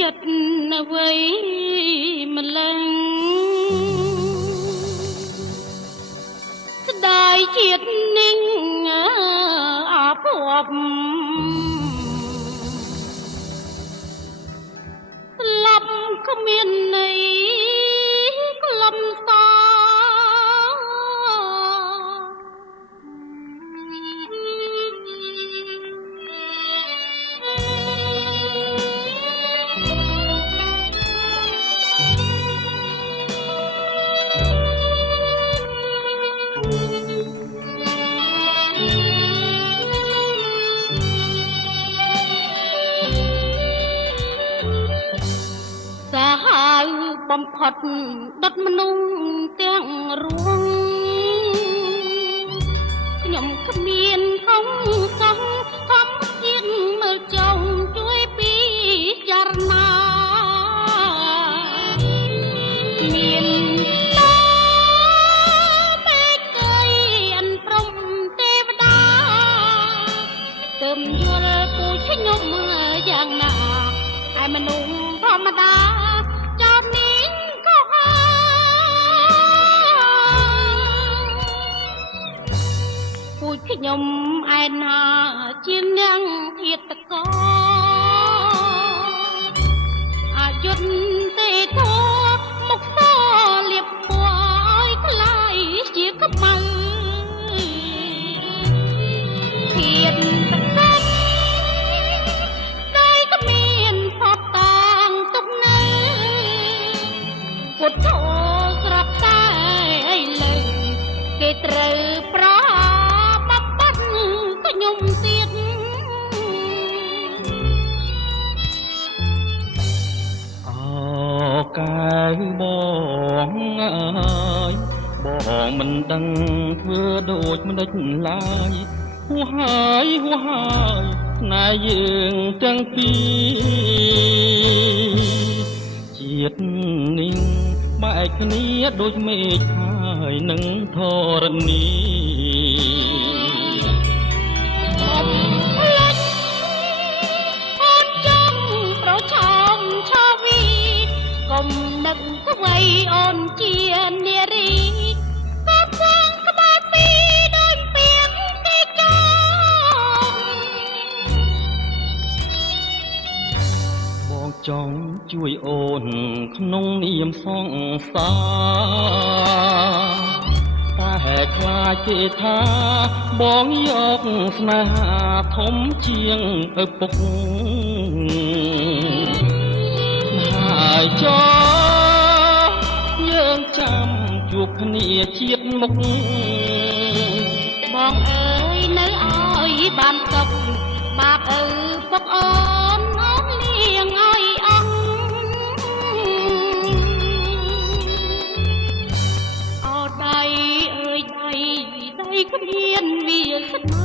ចិត្តអ្វីម្លឹងស្ដាយជាតិនិងអភ័ព្វស្លាប់គ្មានន័យក្លំសសាហាវបំផុតដុតមនុស្សទាំងរួងខ្ញុំគ្មានកុំសោះខំទៀនមើលចុងជួយពីចារណាមានតាមេកៃអនព្រំទេវតាទើបយល់ពូជខ្ញុំយ៉ាងណាឯមនុស្សធម្មតាចោតនេះក៏ពូជខ្ញុំឯណាជានាងធាតកោអាយុទេធោមុខសលៀបពណ៌ឲ្យខ្លាយជាខ្មៅធាតតកោដោយគ្មានផតតាងទុកនៅពុទ្ធោស្រាប់តែឥឡូវគេត្រូវប្របត្តិខ្ញុំទៀតអើកែបងអើយបងមិនដឹងធ្វើដូចមិនដេចឡើយហួហើយស្នេហ៍យើងទាំងពីរជាតិនេះបែកគ្នាដូចមេឃហើយនឹងធរណីអូនចង់ប្រឆោមឆាវីកុំនឹកស្វ័យអូនជានារីក៏ផងក្បាលពីរដូចពីងគេចង់បងចង់ជួយអូនក្នុងនាមសង្សារតែខ្លាចគេថាបងយកស្នេហាធំជាងឪពុកហើយចោយើងចាំជួបគ្នាជាតិមុខបងអើយនៅឲ្យបានសុខបាបឪពុកអូនអូនលៀងឲ្យអស់អោដៃអើយដៃគ្មានវាស្នា